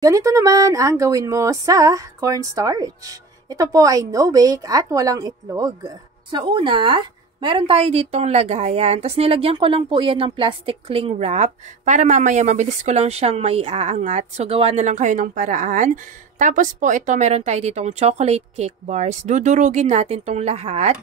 Ganito naman ang gawin mo sa cornstarch. Ito po ay no-bake at walang itlog. Sa una, meron tayo ditong lagayan. Tapos nilagyan ko lang po yan ng plastic cling wrap para mamaya mabilis ko lang siyang maiaangat. So gawa na lang kayo ng paraan. Tapos po ito meron tayo ditong chocolate cake bars. Dudurugin natin tong lahat.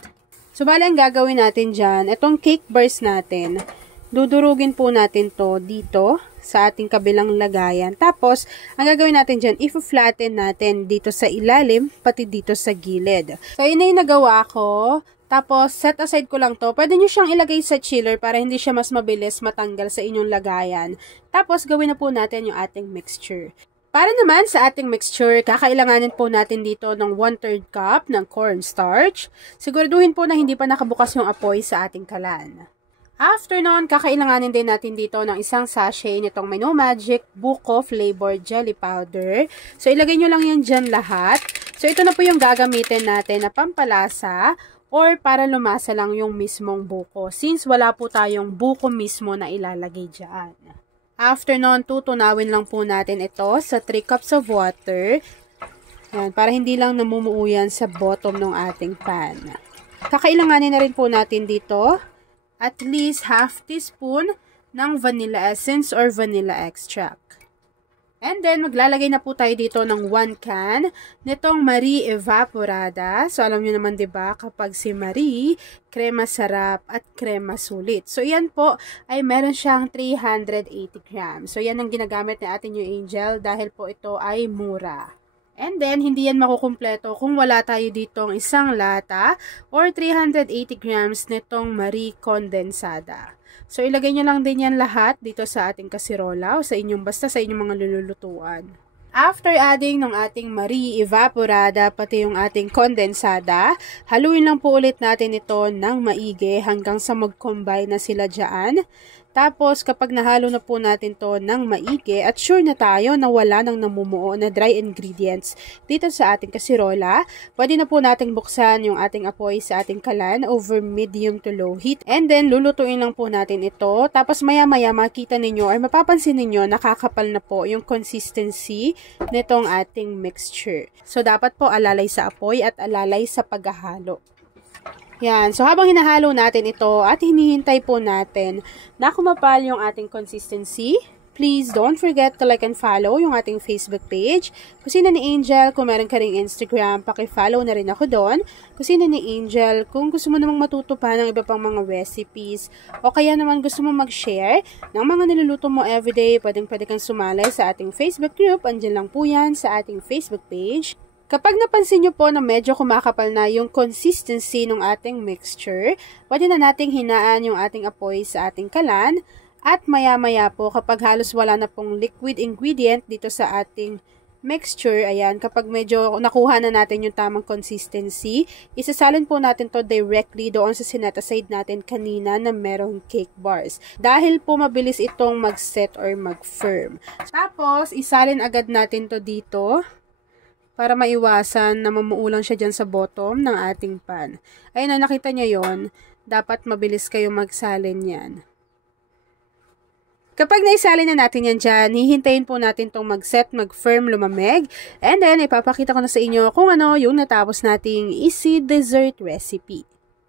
So bali ang gagawin natin dyan, itong cake bars natin, dudurugin po natin to dito sa ating kabilang lagayan. Tapos, ang gagawin natin dyan, i-flatten natin dito sa ilalim, pati dito sa gilid. So, yun na yung nagawa ko. Tapos, set aside ko lang to. Pwede nyo siyang ilagay sa chiller para hindi siya mas mabilis matanggal sa inyong lagayan. Tapos, gawin na po natin yung ating mixture. Para naman sa ating mixture, kakailanganin po natin dito ng 1/3 cup ng cornstarch. Siguraduhin po na hindi pa nakabukas yung apoy sa ating kalan. After nun, kakailanganin din natin dito ng isang sachet nitong Mino Magic Buko Flavored Jelly Powder. So, ilagay nyo lang yan dyan lahat. So, ito na po yung gagamitin natin na pampalasa or para lumasa lang yung mismong buko. Since wala po tayong buko mismo na ilalagay dyan. After nun, tutunawin lang po natin ito sa 3 cups of water. Yan, para hindi lang namumuo yan sa bottom ng ating pan. Kakailanganin na rin po natin dito at least half teaspoon ng vanilla essence or vanilla extract. And then, maglalagay na po tayo dito ng 1 can nitong Marie Evaporada. So, alam nyo naman, diba, kapag si Marie, krema sarap at krema sulit. So, yan po ay meron siyang 380 grams. So, yan ang ginagamit ni Ate New Angel dahil po ito ay mura. And then, hindi yan makukumpleto kung wala tayo ditong isang lata or 380 grams nitong Marie Condensada. So, ilagay nyo lang din yan lahat dito sa ating kasirola o sa inyong basta sa inyong mga lululutuan. After adding ng ating Marie Evaporada pati yung ating kondensada, haluin lang po ulit natin ito ng maigi hanggang sa mag-combine na sila dyan. Tapos, kapag nahalo na po natin to ng maigi at sure na tayo na wala nang namumuo na dry ingredients dito sa ating kasirola, pwede na po nating buksan yung ating apoy sa ating kalan over medium to low heat. And then, lulutuin lang po natin ito. Tapos, maya-maya makita ninyo or mapapansin ninyo nakakapal na po yung consistency nitong ating mixture. So, dapat po alalay sa apoy at alalay sa paghahalo. Yan. So, habang hinahalo natin ito at hinihintay po natin na kumapal yung ating consistency, please don't forget to like and follow yung ating Facebook page. Kusina ni Angel, kung meron ka ring Instagram, paki-follow na rin ako doon. Kusina ni Angel, kung gusto mo namang matuto pa ng iba pang mga recipes, o kaya naman gusto mo mag-share ng mga niluluto mo everyday, pwede kang sumali sa ating Facebook group. Andyan lang po yan sa ating Facebook page. Kapag napansin nyo po na medyo kumakapal na yung consistency ng ating mixture, pwede na nating hinaan yung ating apoy sa ating kalan at maya-maya po kapag halos wala na pong liquid ingredient dito sa ating mixture, ayan, kapag medyo nakuha na natin yung tamang consistency, isasalin po natin to directly doon sa sinet aside natin kanina na merong cake bars. Dahil po mabilis itong mag-set or mag-firm. Tapos, isalin agad natin to dito para maiwasan na mamuulang siya dyan sa bottom ng ating pan. Ayun na, nakita nyo yon, dapat mabilis kayo magsalin yan. Kapag naisalin na natin yan dyan, hihintayin po natin itong mag-set, mag-firm, lumamig. And then, ipapakita ko na sa inyo kung ano yung natapos nating easy dessert recipe.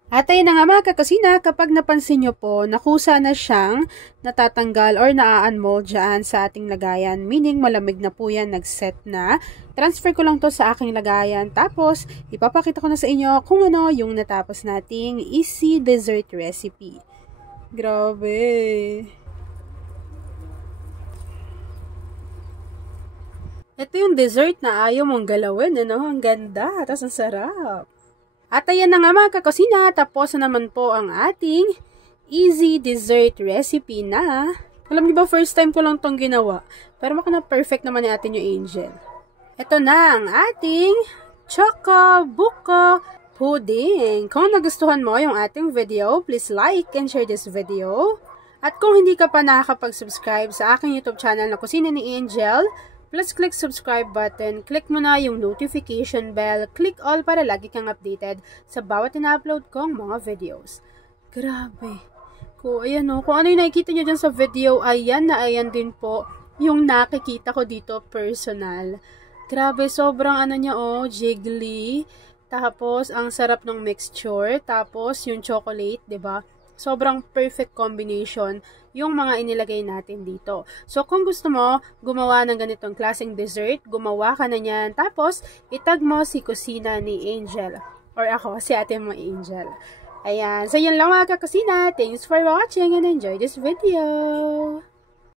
At ayun na nga mga kakasina, kapag napansin nyo po, nakusa na siyang natatanggal or naa-unmold dyan sa ating lagayan. Meaning, malamig na po yan, nag-set na. Transfer ko lang to sa aking lagayan. Tapos, ipapakita ko na sa inyo kung ano yung natapos nating easy dessert recipe. Grabe! Ito yung dessert na ayaw mong galawin, ano? Ang ganda, tapos ang sarap. At ayan na nga mga kakasina, tapos na naman po ang ating easy dessert recipe na. Alam niyo ba, first time ko lang tong ginawa. Pero maka na perfect naman ni Ate New Angel. Ito na ang ating Choco Buko Pudding. Kung nagustuhan mo yung ating video, please like and share this video. At kung hindi ka pa nakakapag-subscribe sa aking YouTube channel na Kusina ni Angel, please click subscribe button, click mo na yung notification bell, click all para lagi kang updated sa bawat ina-upload kong mga videos. Grabe. Ayan o, kung ano yung nakikita nyo dyan sa video, ayan na ayan din po yung nakikita ko dito personal. Grabe, sobrang ano niya jiggly. Tapos, ang sarap ng mixture. Tapos, yung chocolate, 'di ba? Sobrang perfect combination yung mga inilagay natin dito. So, kung gusto mo gumawa ng ganitong klaseng dessert, gumawa ka na niyan. Tapos, itag mo si kusina ni Angel. Or ako, si ate mo Angel. Ayan. So, yun lang mga kakusina. Thanks for watching and enjoy this video.